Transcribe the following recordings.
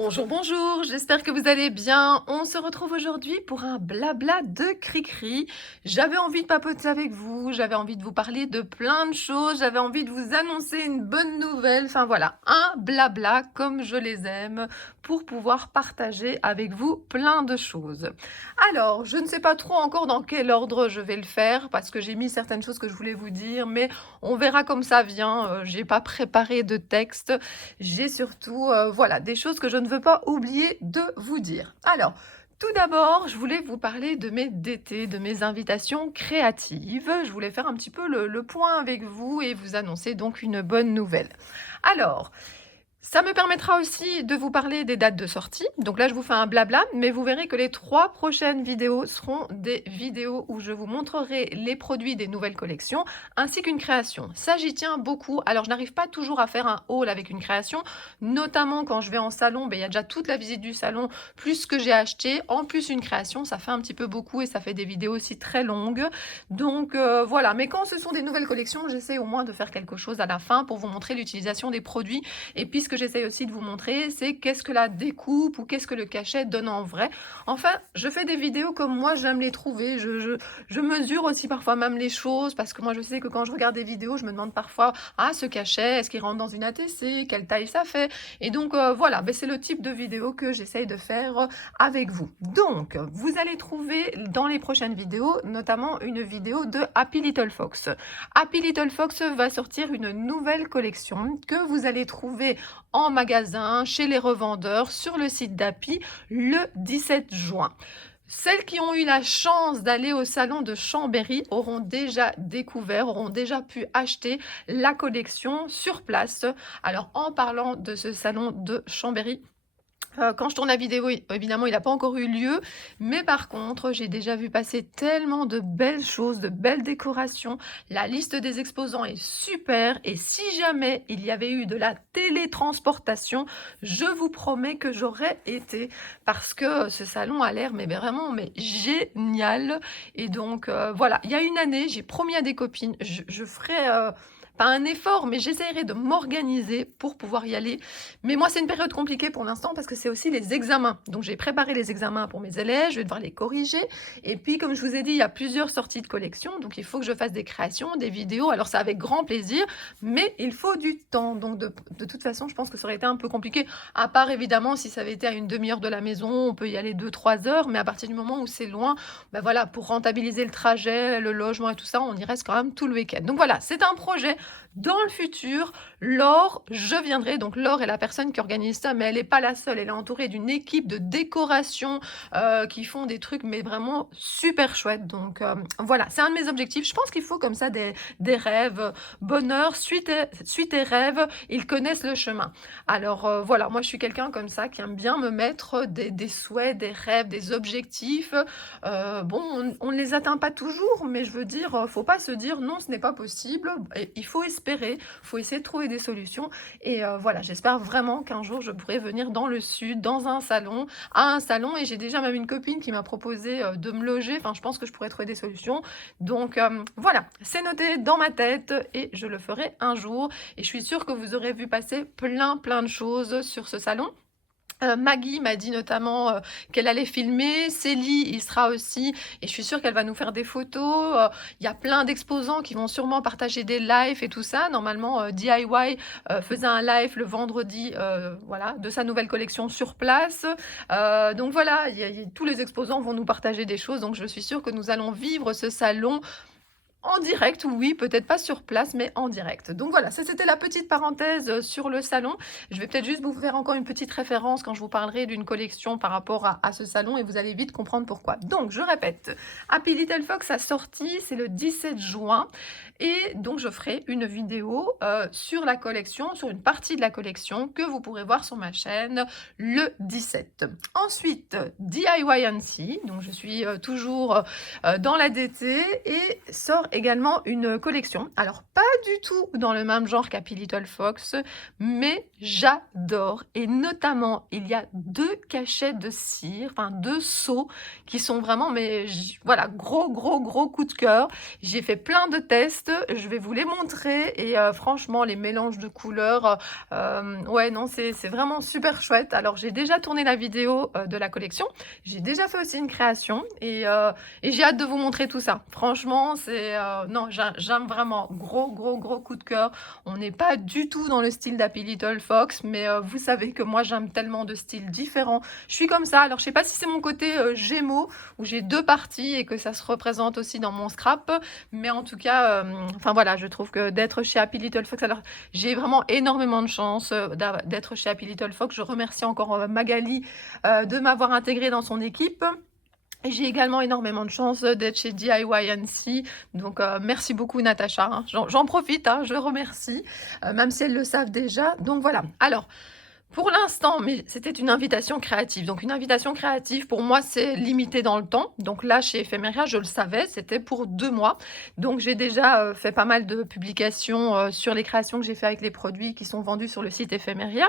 Bonjour, bonjour, j'espère que vous allez bien. On se retrouve aujourd'hui pour un blabla de cri-cri. J'avais envie de papoter avec vous, j'avais envie de vous parler de plein de choses, j'avais envie de vous annoncer une bonne nouvelle. Enfin voilà, un blabla comme je les aime pour pouvoir partager avec vous plein de choses. Alors, je ne sais pas trop encore dans quel ordre je vais le faire parce que j'ai mis certaines choses que je voulais vous dire, mais on verra comme ça vient. J'ai pas préparé de texte. J'ai surtout, voilà, des choses que je ne veux pas oublier de vous dire. Alors, tout d'abord, je voulais vous parler de mes DT, de mes invitations créatives. Je voulais faire un petit peu le point avec vous et vous annoncer donc une bonne nouvelle. Alors, ça me permettra aussi de vous parler des dates de sortie. Donc là, je vous fais un blabla, mais vous verrez que les 3 prochaines vidéos seront des vidéos où je vous montrerai les produits des nouvelles collections, ainsi qu'une création. Ça, j'y tiens beaucoup. Alors, je n'arrive pas toujours à faire un haul avec une création, notamment quand je vais en salon, il y a déjà toute la visite du salon, plus ce que j'ai acheté, en plus une création, ça fait un petit peu beaucoup et ça fait des vidéos aussi très longues. Donc voilà, mais quand ce sont des nouvelles collections, j'essaie au moins de faire quelque chose à la fin pour vous montrer l'utilisation des produits. Et puis, ce que j'essaie aussi de vous montrer, c'est qu'est-ce que la découpe ou qu'est-ce que le cachet donne en vrai. Enfin, je fais des vidéos comme moi, j'aime les trouver. Je mesure aussi parfois même les choses parce que moi, je sais que quand je regarde des vidéos, je me demande parfois, ah, ce cachet, est-ce qu'il rentre dans une ATC? Quelle taille ça fait? Et donc, voilà, c'est le type de vidéo que j'essaye de faire avec vous. Donc, vous allez trouver dans les prochaines vidéos, notamment une vidéo de Happy Little Fox. Happy Little Fox va sortir une nouvelle collection que vous allez trouver en magasin, chez les revendeurs, sur le site d'Happy, le 17 juin. Celles qui ont eu la chance d'aller au salon de Chambéry auront déjà découvert, auront déjà pu acheter la collection sur place. Alors, en parlant de ce salon de Chambéry, quand je tourne la vidéo, évidemment, il n'a pas encore eu lieu, mais par contre, j'ai déjà vu passer tellement de belles choses, de belles décorations. La liste des exposants est super et si jamais il y avait eu de la télétransportation, je vous promets que j'aurais été parce que ce salon a l'air vraiment génial. Et donc, voilà, il y a une année, j'ai promis à des copines, je ferai pas un effort, mais j'essaierai de m'organiser pour pouvoir y aller. Mais moi, c'est une période compliquée pour l'instant parce que c'est aussi les examens. Donc, j'ai préparé les examens pour mes élèves, je vais devoir les corriger. Et puis, comme je vous ai dit, il y a plusieurs sorties de collection. Donc, il faut que je fasse des créations, des vidéos. Alors, c'est avec grand plaisir, mais il faut du temps. Donc, de toute façon, je pense que ça aurait été un peu compliqué. À part, évidemment, si ça avait été à une demi-heure de la maison, on peut y aller 2-3 heures. Mais à partir du moment où c'est loin, voilà, pour rentabiliser le trajet, le logement et tout ça, on y reste quand même tout le week-end. Donc, voilà, c'est un projet. Dans le futur, Laure, je viendrai. Donc Laure est la personne qui organise ça, mais elle n'est pas la seule. Elle est entourée d'une équipe de décoration qui font des trucs, mais vraiment super chouettes. Donc voilà, c'est un de mes objectifs. Je pense qu'il faut comme ça des rêves. Bonheur, suis tes rêves, ils connaissent le chemin. Alors voilà, moi je suis quelqu'un comme ça qui aime bien me mettre des souhaits, des rêves, des objectifs. Bon, on ne les atteint pas toujours, mais je veux dire, faut pas se dire non, ce n'est pas possible. Il faut espérer, faut essayer de trouver des solutions. Et voilà, j'espère vraiment qu'un jour je pourrai venir dans le sud, dans un salon, à un salon. Et j'ai déjà même une copine qui m'a proposé de me loger. Enfin, je pense que je pourrais trouver des solutions. Donc voilà, c'est noté dans ma tête et je le ferai un jour. Et je suis sûre que vous aurez vu passer plein de choses sur ce salon. Maggie m'a dit notamment qu'elle allait filmer, Célie il sera aussi, et je suis sûre qu'elle va nous faire des photos. Il y a plein d'exposants qui vont sûrement partager des lives et tout ça. Normalement, DIY faisait un live le vendredi voilà, de sa nouvelle collection sur place. Donc voilà, tous les exposants vont nous partager des choses, donc je suis sûre que nous allons vivre ce salon en direct, oui, peut-être pas sur place, mais en direct. Donc voilà, ça c'était la petite parenthèse sur le salon. Je vais peut-être juste vous faire encore une petite référence quand je vous parlerai d'une collection par rapport à ce salon et vous allez vite comprendre pourquoi. Donc je répète, Happy Little Fox a sorti, c'est le 17 juin et donc je ferai une vidéo sur la collection, sur une partie de la collection que vous pourrez voir sur ma chaîne le 17. Ensuite, DIY Annecy, donc je suis toujours dans la DT et sort également une collection. Alors, pas du tout dans le même genre qu'Happy Little Fox, mais j'adore. Et notamment, il y a 2 cachets de cire, enfin 2 seaux qui sont vraiment, mais voilà, gros, gros, gros coup de cœur. J'ai fait plein de tests, je vais vous les montrer et franchement, les mélanges de couleurs, ouais, non, c'est vraiment super chouette. Alors, j'ai déjà tourné la vidéo de la collection. J'ai déjà fait aussi une création et j'ai hâte de vous montrer tout ça. Franchement, non, j'aime vraiment. Gros, gros, gros coup de cœur. On n'est pas du tout dans le style d'Happy Little Fox, mais vous savez que moi, j'aime tellement de styles différents. Je suis comme ça. Alors, je sais pas si c'est mon côté Gémeaux, où j'ai 2 parties et que ça se représente aussi dans mon scrap, mais en tout cas, enfin voilà, je trouve que d'être chez Happy Little Fox, alors j'ai vraiment énormément de chance d'être chez Happy Little Fox. Je remercie encore Magali de m'avoir intégrée dans son équipe. Et j'ai également énormément de chance d'être chez DIY&C, donc merci beaucoup Natacha, hein. J'en profite, hein, je remercie, même si elles le savent déjà. Donc voilà, alors pour l'instant, mais c'était une invitation créative. Donc une invitation créative, pour moi, c'est limité dans le temps. Donc là, chez Ephemeria, je le savais, c'était pour 2 mois. Donc j'ai déjà fait pas mal de publications sur les créations que j'ai fait avec les produits qui sont vendus sur le site Ephemeria.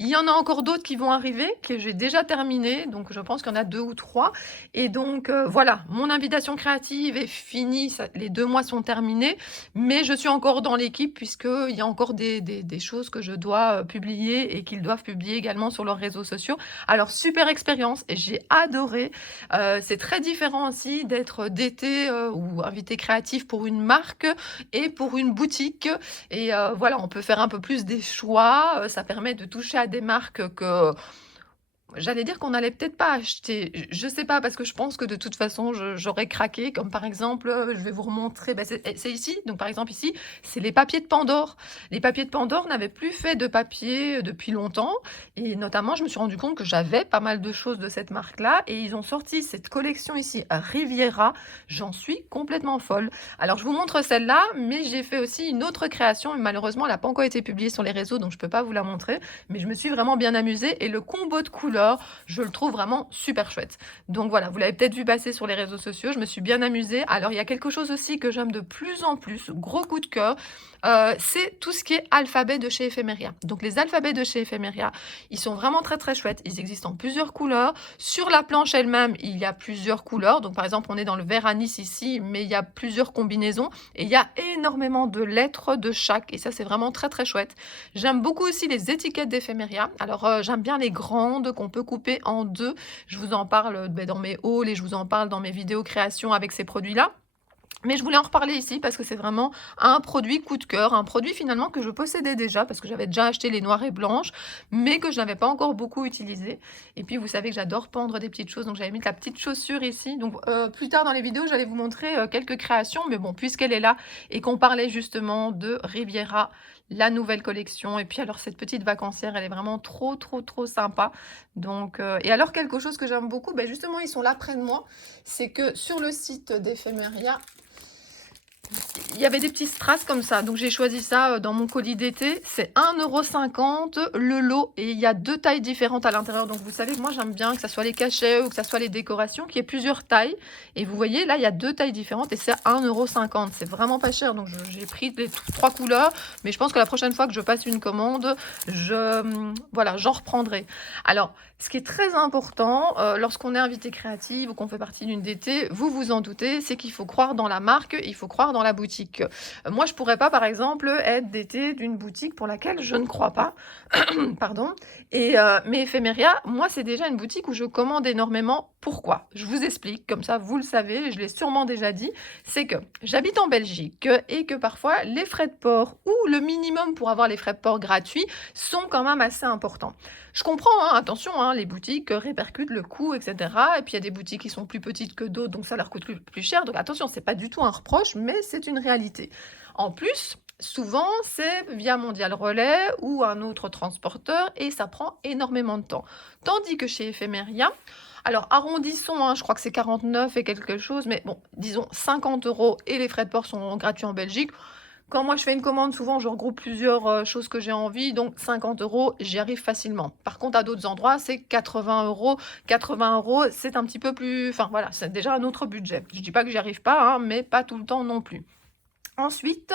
Il y en a encore d'autres qui vont arriver, que j'ai déjà terminé. Donc je pense qu'il y en a 2 ou 3. Et donc voilà, mon invitation créative est finie. Les 2 mois sont terminés. Mais je suis encore dans l'équipe puisqu'il y a encore des choses que je dois publier et qu'ils doivent publier également sur leurs réseaux sociaux. Alors, super expérience et j'ai adoré. C'est très différent aussi d'être DT ou invité créatif pour une marque et pour une boutique. Et voilà, on peut faire un peu plus des choix. Ça permet de toucher à des marques que j'allais dire qu'on n'allait peut-être pas acheter. Je sais pas, parce que je pense que de toute façon, j'aurais craqué. Comme par exemple, je vais vous remontrer, bah, c'est ici. Donc par exemple ici, c'est les papiers de Pandore. Les papiers de Pandore n'avaient plus fait de papier depuis longtemps. Et notamment, je me suis rendu compte que j'avais pas mal de choses de cette marque-là. Et ils ont sorti cette collection ici, Riviera. J'en suis complètement folle. Alors je vous montre celle-là, mais j'ai fait aussi une autre création. Et malheureusement, elle n'a pas encore été publiée sur les réseaux, donc je peux pas vous la montrer. Mais je me suis vraiment bien amusée. Et le combo de couleurs, je le trouve vraiment super chouette. Donc voilà, vous l'avez peut-être vu passer sur les réseaux sociaux, je me suis bien amusée. Alors il y a quelque chose aussi que j'aime de plus en plus, gros coup de cœur, c'est tout ce qui est alphabet de chez Ephemeria. Donc les alphabets de chez Ephemeria, ils sont vraiment très très chouettes, ils existent en plusieurs couleurs. Sur la planche elle-même, il y a plusieurs couleurs. Donc par exemple, on est dans le vert anis ici, mais il y a plusieurs combinaisons et il y a énormément de lettres de chaque et ça c'est vraiment très très chouette. J'aime beaucoup aussi les étiquettes d'Ephemeria. Alors j'aime bien les grandes qu'on peut couper en 2. Je vous en parle dans mes hauls et je vous en parle dans mes vidéos création avec ces produits-là. Mais je voulais en reparler ici parce que c'est vraiment un produit coup de cœur, un produit finalement que je possédais déjà parce que j'avais déjà acheté les noires et blanches, mais que je n'avais pas encore beaucoup utilisé. Et puis vous savez que j'adore pendre des petites choses, donc j'avais mis de la petite chaussure ici. Donc plus tard dans les vidéos, j'allais vous montrer quelques créations, mais bon, puisqu'elle est là et qu'on parlait justement de Riviera, la nouvelle collection. Et puis alors cette petite vacancière, elle est vraiment trop trop trop sympa. Donc et alors quelque chose que j'aime beaucoup, ben justement ils sont là près de moi, c'est que sur le site d'Ephemeria, il y avait des petits strass comme ça, donc j'ai choisi ça dans mon colis d'été. C'est 1,50 € le lot et il y a 2 tailles différentes à l'intérieur. Donc vous savez que moi j'aime bien que ça soit les cachets ou que ça soit les décorations, qu'il y ait plusieurs tailles. Et vous voyez là, il y a 2 tailles différentes et c'est 1,50 €. C'est vraiment pas cher, donc j'ai pris les 3 couleurs. Mais je pense que la prochaine fois que je passe une commande, voilà, j'en reprendrai. Alors, ce qui est très important lorsqu'on est invité créative ou qu'on fait partie d'une DT, vous vous en doutez, c'est qu'il faut croire dans la marque, il faut croire dans la boutique. Moi, je pourrais pas, par exemple, être DT d'une boutique pour laquelle je ne crois pas. Pardon. Mais Ephemeria, moi, c'est déjà une boutique où je commande énormément. Pourquoi? Je vous explique, comme ça, vous le savez, je l'ai sûrement déjà dit. C'est que j'habite en Belgique et que parfois, les frais de port ou le minimum pour avoir les frais de port gratuits sont quand même assez importants. Je comprends, hein, attention, hein, les boutiques répercutent le coût, etc. Et puis, il y a des boutiques qui sont plus petites que d'autres, donc ça leur coûte plus cher. Donc, attention, c'est pas du tout un reproche, mais c'est une réalité. En plus, souvent, c'est via Mondial Relais ou un autre transporteur et ça prend énormément de temps. Tandis que chez Ephemeria, alors arrondissons, hein, je crois que c'est 49 et quelque chose, mais bon, disons 50 € et les frais de port sont gratuits en Belgique. Quand moi je fais une commande, souvent je regroupe plusieurs choses que j'ai envie, donc 50 €, j'y arrive facilement. Par contre, à d'autres endroits, c'est 80 €. 80 €, c'est un petit peu plus... Enfin voilà, c'est déjà un autre budget. Je dis pas que j'y arrive pas, hein, mais pas tout le temps non plus. Ensuite,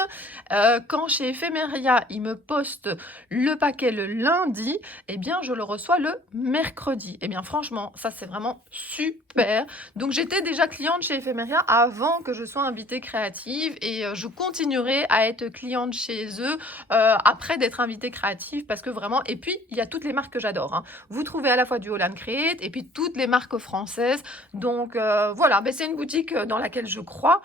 quand chez Ephemeria, ils me postent le paquet le lundi, eh bien, je le reçois le mercredi. Eh bien, franchement, ça, c'est vraiment super. Donc, j'étais déjà cliente chez Ephemeria avant que je sois invitée créative et je continuerai à être cliente chez eux après d'être invitée créative parce que vraiment... Et puis, il y a toutes les marques que j'adore, hein. Vous trouvez à la fois du Holland Create et puis toutes les marques françaises. Donc, voilà, ben, c'est une boutique dans laquelle je crois.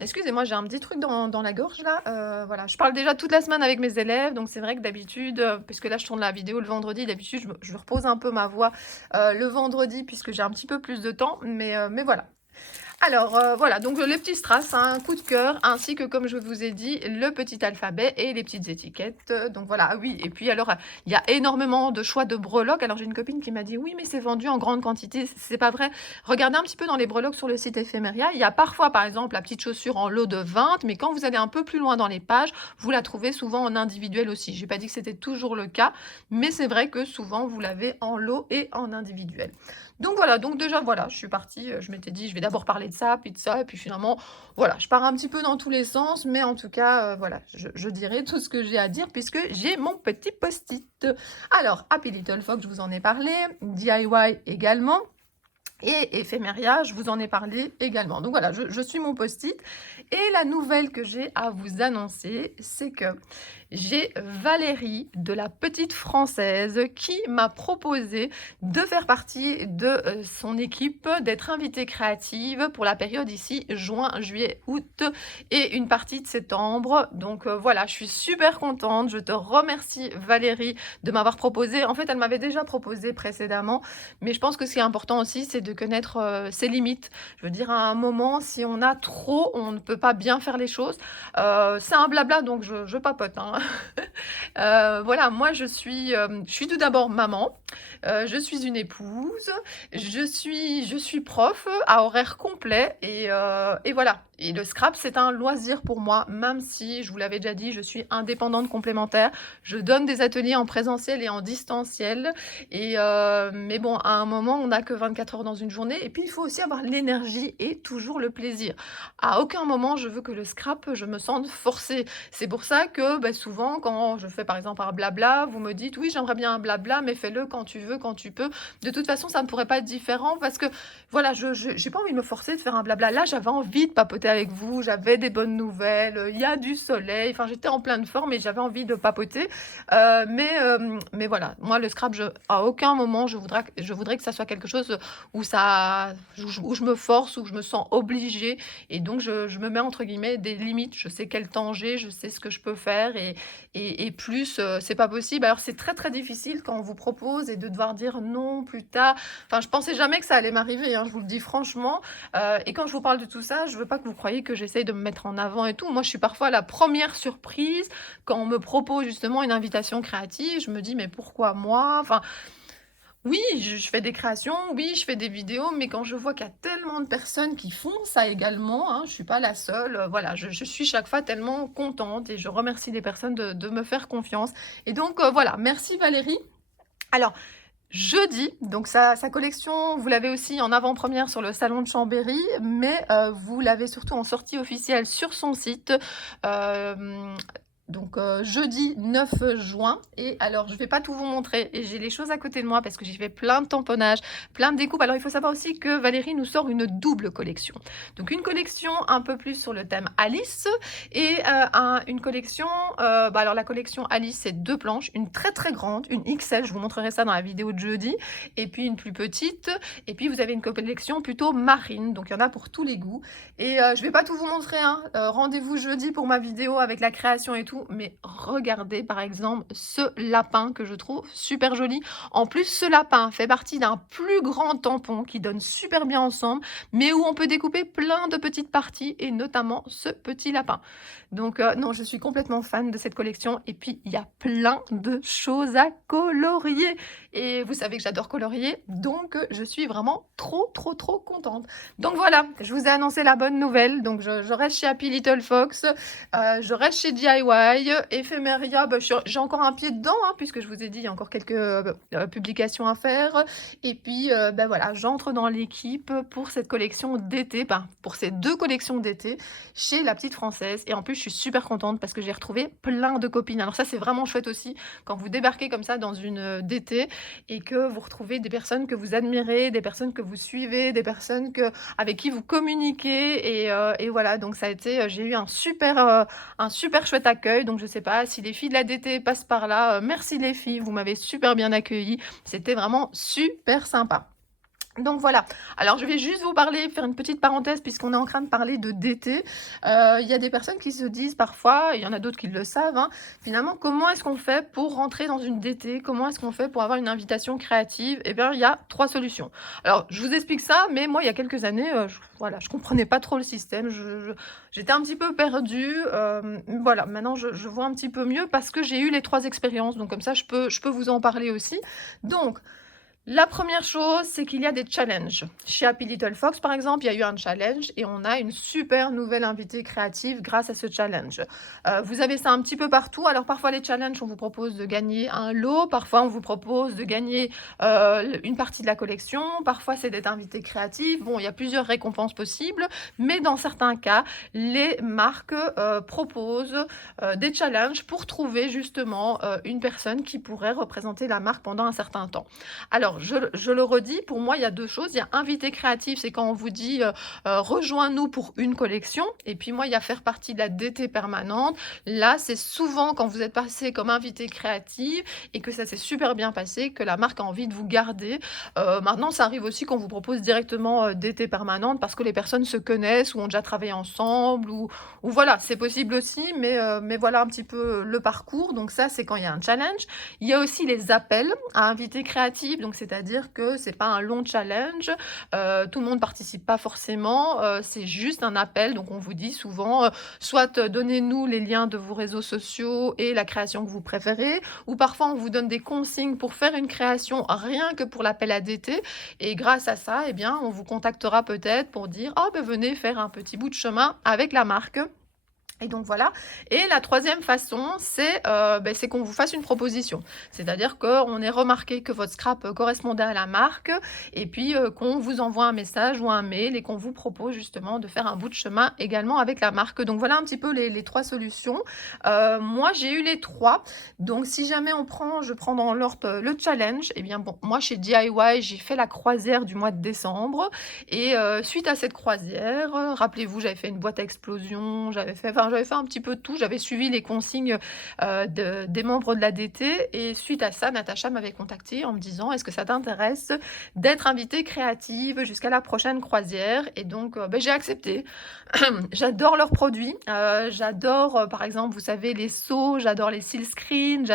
Excusez-moi, j'ai un petit truc dans la gorge là. Voilà, je parle déjà toute la semaine avec mes élèves, donc c'est vrai que d'habitude, puisque là je tourne la vidéo le vendredi, d'habitude je repose un peu ma voix le vendredi puisque j'ai un petit peu plus de temps, mais voilà. Alors, voilà, donc les petits strass, un coup de cœur, ainsi que, comme je vous ai dit, le petit alphabet et les petites étiquettes. Donc voilà, ah oui, et puis alors, il y a énormément de choix de breloques. Alors, j'ai une copine qui m'a dit, oui, mais c'est vendu en grande quantité. C'est pas vrai. Regardez un petit peu dans les breloques sur le site Ephemeria. Il y a parfois, par exemple, la petite chaussure en lot de 20, mais quand vous allez un peu plus loin dans les pages, vous la trouvez souvent en individuel aussi. J'ai pas dit que c'était toujours le cas, mais c'est vrai que souvent, vous l'avez en lot et en individuel. Donc voilà, donc déjà voilà, je suis partie, je m'étais dit je vais d'abord parler de ça, puis de ça, et puis finalement, voilà, je pars un petit peu dans tous les sens, mais en tout cas, voilà, je dirai tout ce que j'ai à dire puisque j'ai mon petit post-it. Alors, Happy Little Fox, je vous en ai parlé, DIY également. Et Ephemeria, je vous en ai parlé également. Donc voilà, je suis mon post-it. Et la nouvelle que j'ai à vous annoncer, c'est que j'ai Valérie de la Petite Française qui m'a proposé de faire partie de son équipe, d'être invitée créative pour la période ici, juin, juillet, août et une partie de septembre. Donc voilà, je suis super contente. Je te remercie Valérie de m'avoir proposé. En fait, elle m'avait déjà proposé précédemment, mais je pense que ce qui est important aussi, c'est de connaître ses limites. Je veux dire, à un moment, si on a trop, on ne peut pas bien faire les choses. C'est un blabla, donc je papote, hein. Voilà, moi je suis tout d'abord maman, je suis une épouse, je suis prof à horaire complet et voilà. Et le scrap, c'est un loisir pour moi, même si, je vous l'avais déjà dit, je suis indépendante complémentaire. Je donne des ateliers en présentiel et en distanciel. Mais bon, à un moment, on n'a que 24 heures dans une journée. Et puis, il faut aussi avoir l'énergie et toujours le plaisir. À aucun moment, je veux que le scrap, je me sente forcée. C'est pour ça que souvent, quand je fais par exemple un blabla, vous me dites, oui, j'aimerais bien un blabla, mais fais-le quand tu veux, quand tu peux. De toute façon, ça ne pourrait pas être différent parce que, voilà, je n'ai pas envie de me forcer de faire un blabla. Là, j'avais envie de papoter avec vous, j'avais des bonnes nouvelles, il y a du soleil, enfin j'étais en pleine forme et j'avais envie de papoter, mais voilà, moi le scrap, à aucun moment je voudrais que ça soit quelque chose où je me force, où je me sens obligée, et donc je me mets entre guillemets des limites. Je sais quel temps j'ai, je sais ce que je peux faire, et plus c'est pas possible. Alors c'est très très difficile quand on vous propose et de devoir dire non plus tard. Enfin, je pensais jamais que ça allait m'arriver, hein, je vous le dis franchement. Et quand je vous parle de tout ça, je veux pas que vous croyiez que j'essaye de me mettre en avant et tout. Moi, je suis parfois la première surprise quand on me propose justement une invitation créative. Je me dis, mais pourquoi moi? Enfin, oui, je fais des créations, oui, je fais des vidéos, mais quand je vois qu'il y a tellement de personnes qui font ça également, hein, je suis pas la seule, voilà, je suis chaque fois tellement contente et je remercie les personnes de me faire confiance. Et donc, voilà, merci Valérie. Alors, jeudi, donc sa collection, vous l'avez aussi en avant-première sur le salon de Chambéry, mais vous l'avez surtout en sortie officielle sur son site. Donc jeudi 9 juin. Et alors, je ne vais pas tout vous montrer. Et j'ai les choses à côté de moi parce que j'ai fait plein de tamponnages, plein de découpes. Alors, il faut savoir aussi que Valérie nous sort une double collection. Donc, une collection un peu plus sur le thème Alice et une collection... alors, la collection Alice, c'est 2 planches. Une très, très grande, une XL. Je vous montrerai ça dans la vidéo de jeudi. Et puis, une plus petite. Et puis, vous avez une collection plutôt marine. Donc, il y en a pour tous les goûts. Et je ne vais pas tout vous montrer, hein. Rendez-vous jeudi pour ma vidéo avec la création et tout. Mais regardez par exemple ce lapin que je trouve super joli. En plus, ce lapin fait partie d'un plus grand tampon qui donne super bien ensemble, mais où on peut découper plein de petites parties et notamment ce petit lapin. Donc non, je suis complètement fan de cette collection. Et puis il y a plein de choses à colorier. Et vous savez que j'adore colorier, donc je suis vraiment trop contente. Donc voilà, je vous ai annoncé la bonne nouvelle. Donc je reste chez Happy Little Fox, je reste chez DIY. DIY, Ephemeria, bah, j'ai encore un pied dedans, hein, puisque je vous ai dit, il y a encore quelques publications à faire. Et puis, bah, voilà, j'entre dans l'équipe pour cette collection d'été, pour ces 2 collections d'été chez La Petite Française. Et en plus, je suis super contente parce que j'ai retrouvé plein de copines. Alors ça, c'est vraiment chouette aussi quand vous débarquez comme ça dans une d'été et que vous retrouvez des personnes que vous admirez, des personnes que vous suivez, des personnes avec qui vous communiquez. Et voilà, donc ça a été, j'ai eu un super chouette accueil. Donc je sais pas si les filles de la DT passent par là, merci les filles, vous m'avez super bien accueilli. C'était vraiment super sympa. Donc voilà, alors je vais juste vous parler, faire une petite parenthèse puisqu'on est en train de parler de d'été. Il y a des personnes qui se disent parfois, il y en a d'autres qui le savent, hein, finalement comment est-ce qu'on fait pour rentrer dans une d'été? Comment est-ce qu'on fait pour avoir une invitation créative? Eh bien il y a 3 solutions. Alors je vous explique ça, mais moi il y a quelques années, voilà, je comprenais pas trop le système, j'étais un petit peu perdue. Voilà, maintenant je vois un petit peu mieux parce que j'ai eu les 3 expériences, donc comme ça je peux vous en parler aussi. Donc la première chose, c'est qu'il y a des challenges. Chez Happy Little Fox, par exemple, il y a eu un challenge et on a une super nouvelle invitée créative grâce à ce challenge. Vous avez ça un petit peu partout. Alors parfois les challenges, on vous propose de gagner un lot, parfois on vous propose de gagner une partie de la collection, parfois c'est d'être invité créatif. Bon, il y a plusieurs récompenses possibles, mais dans certains cas, les marques proposent des challenges pour trouver justement une personne qui pourrait représenter la marque pendant un certain temps. Alors, je le redis, pour moi, il y a 2 choses. Il y a invité créatif, c'est quand on vous dit rejoins-nous pour une collection. Et puis moi, il y a faire partie de la DT permanente. Là, c'est souvent quand vous êtes passé comme invité créative et que ça s'est super bien passé, que la marque a envie de vous garder. Maintenant, ça arrive aussi qu'on vous propose directement DT permanente parce que les personnes se connaissent ou ont déjà travaillé ensemble ou voilà, c'est possible aussi, mais voilà un petit peu le parcours. Donc ça, c'est quand il y a un challenge. Il y a aussi les appels à invités créatifs. Donc c'est-à-dire que c'est pas un long challenge, tout le monde participe pas forcément, c'est juste un appel. Donc on vous dit souvent, soit donnez-nous les liens de vos réseaux sociaux et la création que vous préférez, ou parfois on vous donne des consignes pour faire une création rien que pour l'appel à d'été. Et grâce à ça, eh bien, on vous contactera peut-être pour dire, oh ben venez faire un petit bout de chemin avec la marque. Et donc voilà. Et la troisième façon, c'est qu'on vous fasse une proposition. C'est-à-dire qu'on ait remarqué que votre scrap correspondait à la marque et puis qu'on vous envoie un message ou un mail et qu'on vous propose justement de faire un bout de chemin également avec la marque. Donc voilà un petit peu les 3 solutions. Moi, j'ai eu les 3. Donc si jamais je prends dans l'ordre le challenge, eh bien bon, moi chez DIY, j'ai fait la croisière du mois de décembre. Et suite à cette croisière, rappelez-vous, j'avais fait une boîte à explosion, j'avais fait un petit peu de tout, j'avais suivi les consignes des membres de la DT et suite à ça, Natacha m'avait contactée en me disant est-ce que ça t'intéresse d'être invitée créative jusqu'à la prochaine croisière? Et donc j'ai accepté. J'adore leurs produits, j'adore par exemple, vous savez, les seaux, j'adore les seal screens,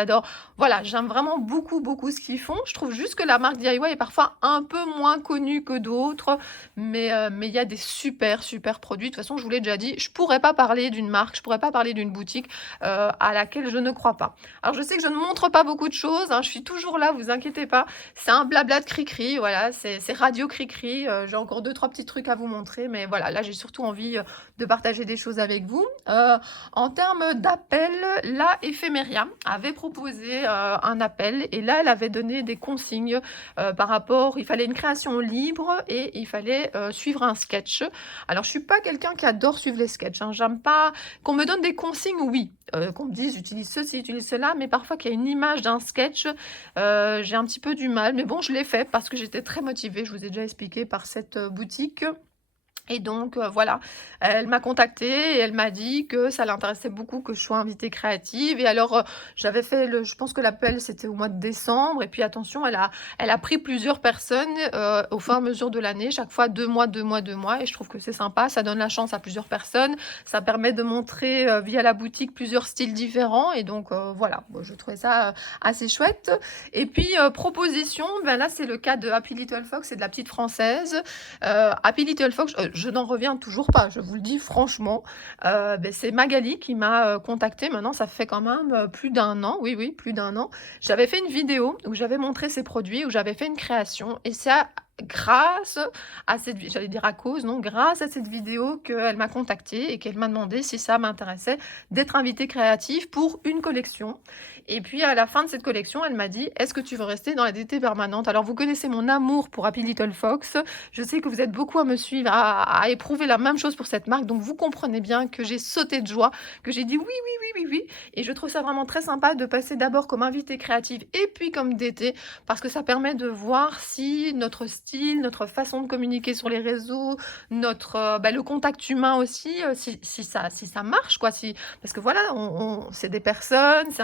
voilà, j'aime vraiment beaucoup ce qu'ils font. Je trouve juste que la marque DIY est parfois un peu moins connue que d'autres, mais il y a des super produits. De toute façon, je vous l'ai déjà dit, je pourrais pas parler d'une marque, je pourrais pas parler d'une boutique à laquelle je ne crois pas. Alors je sais que je ne montre pas beaucoup de choses, hein, je suis toujours là, vous inquiétez pas. C'est un blabla de cri-cri, voilà, c'est radio cri-cri. J'ai encore 2-3 petits trucs à vous montrer, mais voilà, là j'ai surtout envie de partager des choses avec vous. En termes d'appel, la Ephemeria avait proposé un appel et là elle avait donné des consignes par rapport, il fallait une création libre et il fallait suivre un sketch. Alors je suis pas quelqu'un qui adore suivre les sketchs, hein. J'aime pas qu'on me donne des consignes, oui, qu'on me dise utilise ceci, utilise cela, mais parfois qu'il y a une image d'un sketch, j'ai un petit peu du mal, mais bon je l'ai fait parce que j'étais très motivée, je vous ai déjà expliqué par cette boutique. Et donc voilà, elle m'a contactée et elle m'a dit que ça l'intéressait beaucoup que je sois invitée créative. Et alors j'avais fait je pense que l'appel c'était au mois de décembre. Et puis attention, elle a pris plusieurs personnes au fur et à mesure de l'année, chaque fois 2 mois. Et je trouve que c'est sympa, ça donne la chance à plusieurs personnes. Ça permet de montrer via la boutique plusieurs styles différents. Et donc voilà, bon, je trouvais ça assez chouette. Et puis proposition, ben là c'est le cas de Happy Little Fox et de La Petite Française. Happy Little Fox, je n'en reviens toujours pas, je vous le dis franchement. C'est Magali qui m'a contactée. Maintenant, ça fait quand même plus d'1 an. Oui, plus d'1 an. J'avais fait une vidéo où j'avais montré ces produits, où j'avais fait une création. Et ça grâce à j'allais dire à cause, non, grâce à cette vidéo qu'elle m'a contactée et qu'elle m'a demandé si ça m'intéressait d'être invitée créative pour une collection. Et puis à la fin de cette collection, elle m'a dit: «Est-ce que tu veux rester dans la DT permanente?» Alors vous connaissez mon amour pour Happy Little Fox. Je sais que vous êtes beaucoup à me suivre, à éprouver la même chose pour cette marque, donc vous comprenez bien que j'ai sauté de joie, que j'ai dit: «Oui, oui, oui, oui, oui», et je trouve ça vraiment très sympa de passer d'abord comme invitée créative et puis comme DT, parce que ça permet de voir si notre style, notre façon de communiquer sur les réseaux, le contact humain aussi, si ça marche quoi, parce que voilà, c'est des personnes, c'est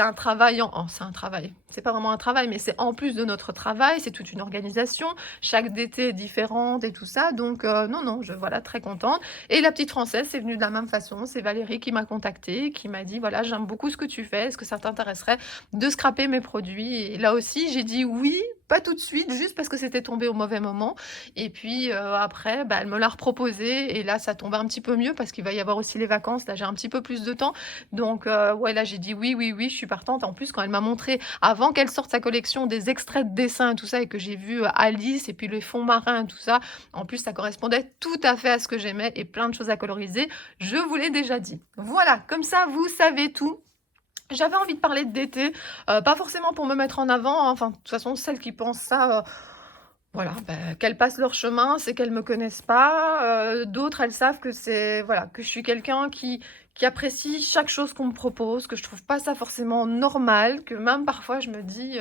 un travail c'est un travail, c'est pas vraiment un travail, mais c'est en plus de notre travail, c'est toute une organisation. Chaque DT est différente et tout ça, donc non, voilà, très contente. Et la petite Française, c'est venu de la même façon. C'est Valérie qui m'a contactée, qui m'a dit: «Voilà, j'aime beaucoup ce que tu fais. Est-ce que ça t'intéresserait de scraper mes produits?» Et là aussi, j'ai dit: «Oui», pas tout de suite, juste parce que c'était tombé au mauvais moment. Et puis, après, elle me l'a reproposé et là, ça tombait un petit peu mieux parce qu'il va y avoir aussi les vacances. Là, j'ai un petit peu plus de temps. Donc, ouais, là, j'ai dit: «Oui, oui, oui, je suis partante». En plus, quand elle m'a montré, avant qu'elle sorte sa collection, des extraits de dessins et tout ça, et que j'ai vu, Alice et puis les fonds marins et tout ça, en plus, ça correspondait tout à fait à ce que j'aimais et plein de choses à coloriser. Je vous l'ai déjà dit. Voilà, comme ça, vous savez tout. J'avais envie de parler de d'été, pas forcément pour me mettre en avant, hein, enfin, de toute façon, celles qui pensent ça, voilà, qu'elles passent leur chemin, c'est qu'elles me connaissent pas. D'autres, elles savent que c'est voilà, que je suis quelqu'un qui apprécie chaque chose qu'on me propose, que je trouve pas ça forcément normal, que même parfois je me dis,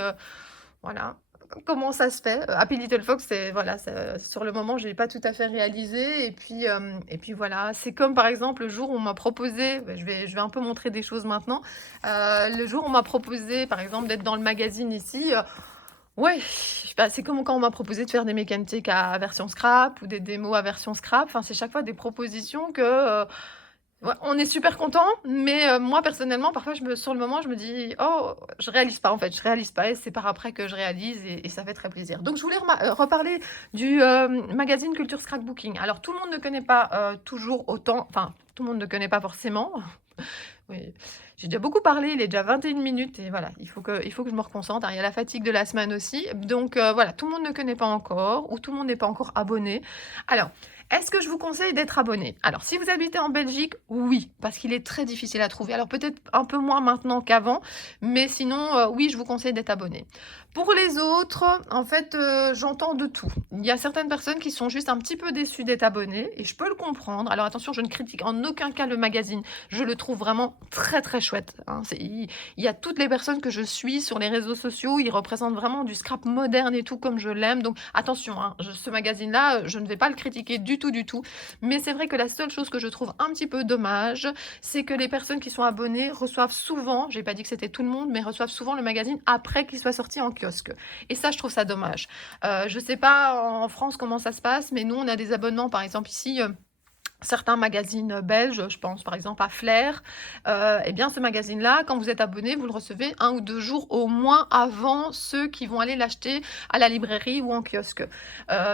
voilà, comment ça se fait? Happy Little Fox, c'est voilà, sur le moment, je l'ai pas tout à fait réalisé et puis voilà. C'est comme par exemple le jour où on m'a proposé, je vais un peu montrer des choses maintenant. Le jour où on m'a proposé, par exemple, d'être dans le magazine ici, ouais, c'est comme quand on m'a proposé de faire des mécaniques à version scrap ou des démos à version scrap. Enfin, c'est chaque fois des propositions que, ouais, on est super content, mais moi personnellement, parfois sur le moment, je me dis: «Oh, je réalise pas en fait, je réalise pas», et c'est par après que je réalise et ça fait très plaisir. Donc je voulais reparler du, magazine Culture Scrapbooking. Alors tout le monde ne connaît pas, toujours autant, enfin, tout le monde ne connaît pas forcément. Oui, j'ai déjà beaucoup parlé, il est déjà 21 minutes et voilà, il faut que je me reconcentre, hein. Il y a la fatigue de la semaine aussi. Donc voilà, tout le monde ne connaît pas encore ou tout le monde n'est pas encore abonné. Alors, est-ce que je vous conseille d'être abonné? Alors, si vous habitez en Belgique, oui, parce qu'il est très difficile à trouver. Alors peut-être un peu moins maintenant qu'avant, mais sinon, oui, je vous conseille d'être abonné. Pour les autres, en fait, j'entends de tout. Il y a certaines personnes qui sont juste un petit peu déçues d'être abonnées et je peux le comprendre. Alors attention, je ne critique en aucun cas le magazine. Je le trouve vraiment très, très chouette, hein. Il y a toutes les personnes que je suis sur les réseaux sociaux, ils représentent vraiment du scrap moderne et tout comme je l'aime. Donc attention, hein, ce magazine-là, je ne vais pas le critiquer du tout, du tout. Mais c'est vrai que la seule chose que je trouve un petit peu dommage, c'est que les personnes qui sont abonnées reçoivent souvent, j'ai pas dit que c'était tout le monde, mais reçoivent souvent le magazine après qu'il soit sorti en kiosque. Et ça, je trouve ça dommage. Je sais pas en France comment ça se passe, mais nous, on a des abonnements, par exemple ici, certains magazines belges, je pense par exemple à Flair, et bien ce magazine-là, quand vous êtes abonné, vous le recevez 1 ou 2 jours au moins avant ceux qui vont aller l'acheter à la librairie ou en kiosque.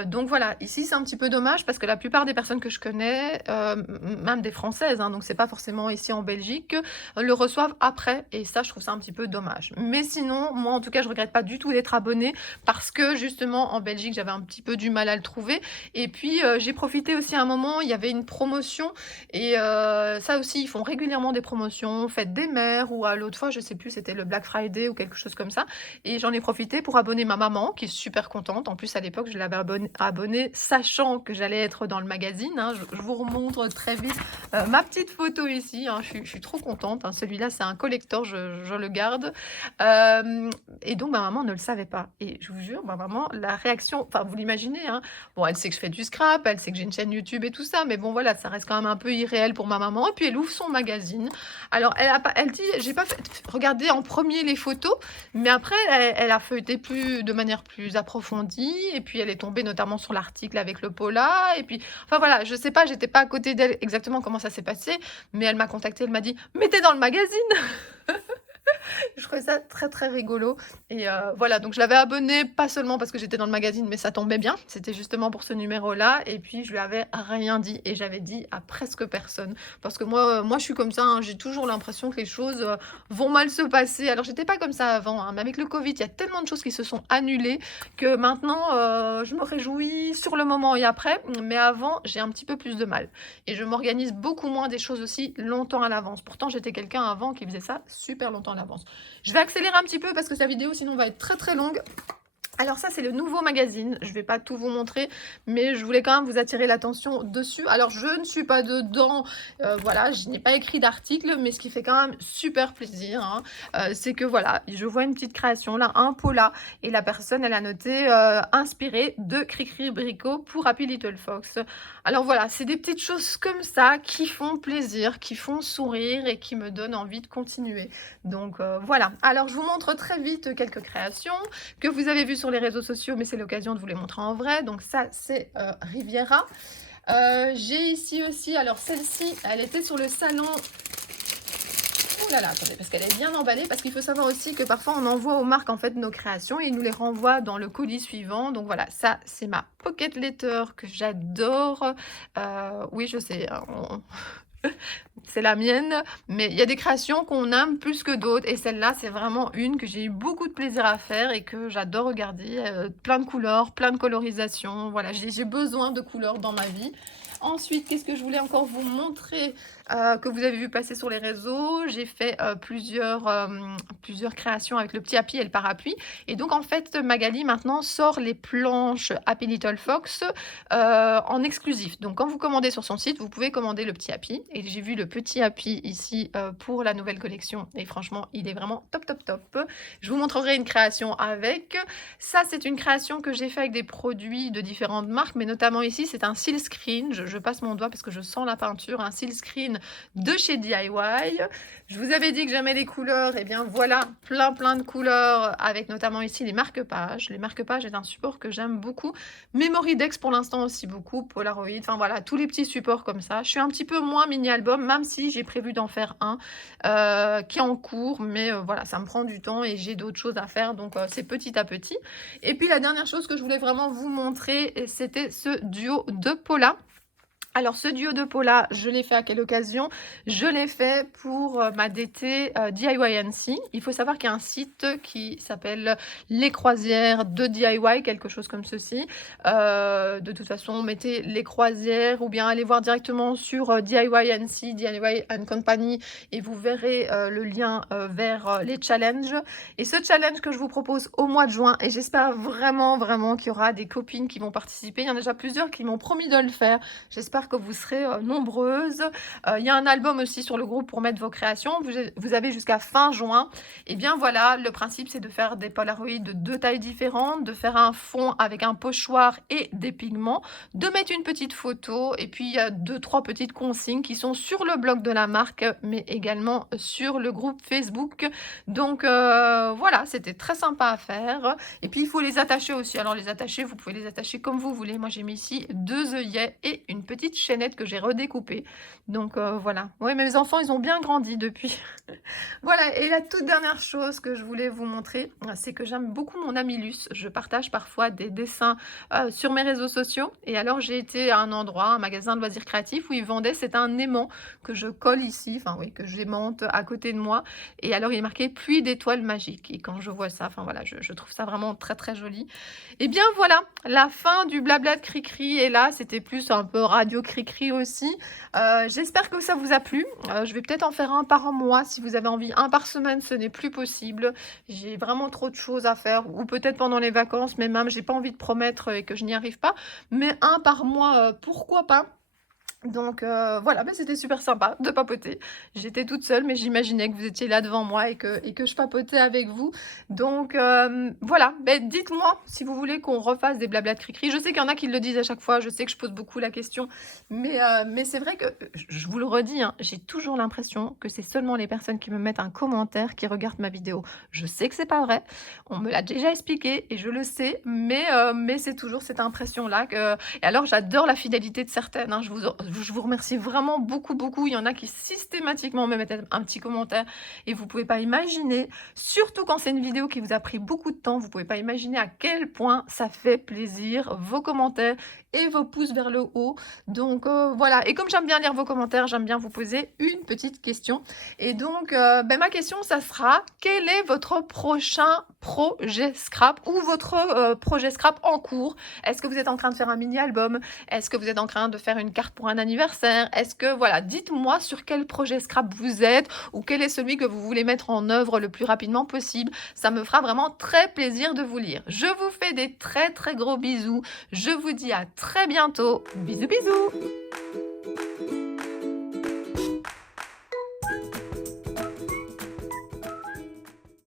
Donc voilà, ici c'est un petit peu dommage parce que la plupart des personnes que je connais, même des Françaises, hein, donc c'est pas forcément ici en Belgique, le reçoivent après et ça je trouve ça un petit peu dommage. Mais sinon, moi en tout cas, je regrette pas du tout d'être abonnée parce que justement en Belgique, j'avais un petit peu du mal à le trouver et puis j'ai profité aussi à un moment, il y avait une promotion et ça aussi, ils font régulièrement des promotions, fête des mères ou à l'autre fois, je sais plus, c'était le Black Friday ou quelque chose comme ça et j'en ai profité pour abonner ma maman qui est super contente. En plus, à l'époque, je l'avais abonnée sachant que j'allais être dans le magazine, hein. Je vous remontre très vite ma petite photo ici, hein. Je suis trop contente, hein. Celui-là, c'est un collector, je le garde. Et donc ma maman ne le savait pas et je vous jure, ma maman, la réaction, enfin vous l'imaginez, hein. Bon, elle sait que je fais du scrap, elle sait que j'ai une chaîne YouTube et tout ça, mais bon voilà, ça reste quand même un peu irréel pour ma maman. Et puis elle ouvre son magazine. Alors elle dit, j'ai pas regardé en premier les photos, mais après elle a feuilleté de manière plus approfondie. Et puis elle est tombée notamment sur l'article avec le Pola. Et puis, enfin voilà, je sais pas, j'étais pas à côté d'elle exactement comment ça s'est passé, mais elle m'a contactée, elle m'a dit, mais t'es dans le magazine. Je trouvais ça très, très rigolo et voilà, donc je l'avais abonné pas seulement parce que j'étais dans le magazine, mais ça tombait bien. C'était justement pour ce numéro-là et puis je lui avais rien dit et j'avais dit à presque personne. Parce que moi je suis comme ça, hein, j'ai toujours l'impression que les choses, vont mal se passer. Alors j'étais pas comme ça avant, hein, mais avec le covid, il y a tellement de choses qui se sont annulées que maintenant, je me réjouis sur le moment et après, mais avant, j'ai un petit peu plus de mal et je m'organise beaucoup moins des choses aussi longtemps à l'avance. Pourtant, j'étais quelqu'un avant qui faisait ça super longtemps à l'avance. Je vais accélérer un petit peu parce que sa vidéo sinon va être très très longue. Alors ça, c'est le nouveau magazine. Je vais pas tout vous montrer, mais je voulais quand même vous attirer l'attention dessus. Alors, je ne suis pas dedans, voilà, je n'ai pas écrit d'article, mais ce qui fait quand même super plaisir, hein, c'est que voilà, je vois une petite création là, un Paula, et la personne, elle a noté inspiré de Cricri Bricot pour Happy Little Fox. Alors voilà, c'est des petites choses comme ça qui font plaisir, qui font sourire et qui me donnent envie de continuer. Donc voilà. Alors, je vous montre très vite quelques créations que vous avez vues sur les réseaux sociaux, mais c'est l'occasion de vous les montrer en vrai. Donc ça, c'est Riviera. J'ai ici aussi, alors celle-ci, elle était sur le salon. Oh là là, attendez, parce qu'elle est bien emballée, parce qu'il faut savoir aussi que parfois on envoie aux marques en fait nos créations et ils nous les renvoient dans le colis suivant. Donc voilà, ça c'est ma pocket letter que j'adore. Oui, je sais, hein, c'est la mienne, mais il y a des créations qu'on aime plus que d'autres et celle-là, c'est vraiment une que j'ai eu beaucoup de plaisir à faire et que j'adore regarder. Plein de couleurs, plein de colorisation. Voilà, j'ai besoin de couleurs dans ma vie. Ensuite, qu'est-ce que je voulais encore vous montrer que vous avez vu passer sur les réseaux? J'ai fait plusieurs créations avec le petit Happy et le parapluie. Et donc, en fait, Magali, maintenant, sort les planches Happy Little Fox en exclusif. Donc, quand vous commandez sur son site, vous pouvez commander le petit Happy. Et j'ai vu le petit Happy ici pour la nouvelle collection. Et franchement, il est vraiment top, top, top. Je vous montrerai une création avec. Ça, c'est une création que j'ai fait avec des produits de différentes marques, mais notamment ici, c'est un seal screen. Je passe mon doigt parce que je sens la peinture. Un seal screen de chez DIY. Je vous avais dit que j'aimais les couleurs. Et bien voilà, plein de couleurs avec notamment ici les marque-pages. Les marque-pages est un support que j'aime beaucoup. Memorydex pour l'instant aussi beaucoup. Polaroid, enfin voilà, tous les petits supports comme ça. Je suis un petit peu moins mini-album, même si j'ai prévu d'en faire un qui est en cours. Mais voilà, ça me prend du temps et j'ai d'autres choses à faire. Donc c'est petit à petit. Et puis la dernière chose que je voulais vraiment vous montrer, c'était ce duo de Paula. Alors ce duo de Paula, je l'ai fait à quelle occasion? Je l'ai fait pour ma DT DIYNC. Il faut savoir qu'il y a un site qui s'appelle Les Croisières de DIY, quelque chose comme ceci. De toute façon, mettez Les Croisières ou bien allez voir directement sur DIYNC, DIY and Company et vous verrez le lien vers les challenges. Et ce challenge que je vous propose au mois de juin, et j'espère vraiment qu'il y aura des copines qui vont participer. Il y en a déjà plusieurs qui m'ont promis de le faire. J'espère que vous serez nombreuses. Il y a un album aussi sur le groupe pour mettre vos créations. Vous avez jusqu'à fin juin. Et bien voilà, le principe c'est de faire des Polaroids de 2 tailles différentes, de faire un fond avec un pochoir et des pigments, de mettre une petite photo et puis il y a 2-3 petites consignes qui sont sur le blog de la marque mais également sur le groupe Facebook. Donc voilà, c'était très sympa à faire. Et puis il faut les attacher aussi. Alors les attacher, vous pouvez les attacher comme vous voulez. Moi j'ai mis ici 2 œillets et une petite chaînette que j'ai redécoupée. Donc voilà. Ouais, mes enfants, ils ont bien grandi depuis. Voilà, et la toute dernière chose que je voulais vous montrer, c'est que j'aime beaucoup mon Amilus. Je partage parfois des dessins sur mes réseaux sociaux. Et alors, j'ai été à un endroit, un magasin de loisirs créatifs, où ils vendaient, c'est un aimant que je colle ici, enfin oui, que j'aimante à côté de moi. Et alors, il est marqué pluie d'étoiles magiques. Et quand je vois ça, enfin voilà, je trouve ça vraiment très joli. Et bien voilà, la fin du blabla de Cricri est là. C'était plus un peu radio Cricri aussi. J'espère que ça vous a plu. Je vais peut-être en faire un par mois si vous avez envie. Un par semaine, ce n'est plus possible. J'ai vraiment trop de choses à faire. Ou peut-être pendant les vacances, mais même, j'ai pas envie de promettre et que je n'y arrive pas. Mais un par mois, pourquoi pas? Donc voilà, ben, c'était super sympa de papoter. J'étais toute seule, mais j'imaginais que vous étiez là devant moi et que je papotais avec vous. Donc voilà, ben, dites-moi si vous voulez qu'on refasse des blabla de Cricri. Je sais qu'il y en a qui le disent à chaque fois, je sais que je pose beaucoup la question, mais c'est vrai que, je vous le redis, hein, j'ai toujours l'impression que c'est seulement les personnes qui me mettent un commentaire qui regardent ma vidéo. Je sais que c'est pas vrai, on me l'a déjà expliqué et je le sais, mais c'est toujours cette impression-là que... Et alors j'adore la fidélité de certaines, hein, je Je vous remercie vraiment beaucoup, beaucoup. Il y en a qui systématiquement me mettent un petit commentaire et vous pouvez pas imaginer, surtout quand c'est une vidéo qui vous a pris beaucoup de temps, vous pouvez pas imaginer à quel point ça fait plaisir, vos commentaires et vos pouces vers le haut. Donc voilà, et comme j'aime bien lire vos commentaires, j'aime bien vous poser une petite question. Et donc ma question, ça sera: quel est votre prochain projet scrap ou votre projet scrap en cours? Est-ce que vous êtes en train de faire un mini-album? Est-ce que vous êtes en train de faire une carte pour un anniversaire? Est-ce que voilà, dites-moi sur quel projet scrap vous êtes ou quel est celui que vous voulez mettre en œuvre le plus rapidement possible. Ça me fera vraiment très plaisir de vous lire. Je vous fais des très très gros bisous. Je vous dis à très bientôt. Bisous bisous.